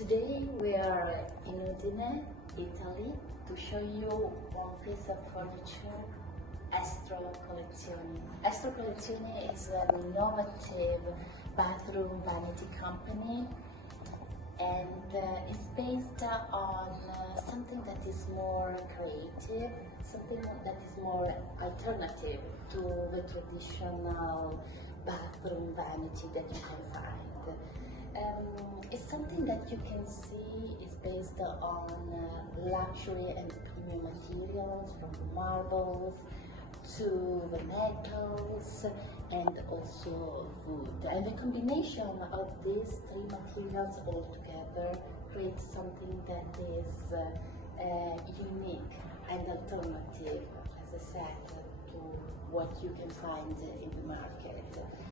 Today we are in Udine, Italy, to show you one piece of furniture, Estro Collezioni. Estro Collezioni is an innovative bathroom vanity company, and it's based on something that is more creative, something that is more alternative to the traditional bathroom vanity that you can find. It's something that you can see is based on luxury and premium materials, from marbles to the metals and also wood. And the combination of these three materials all together creates something that is unique and alternative, as I said, to what you can find in the market.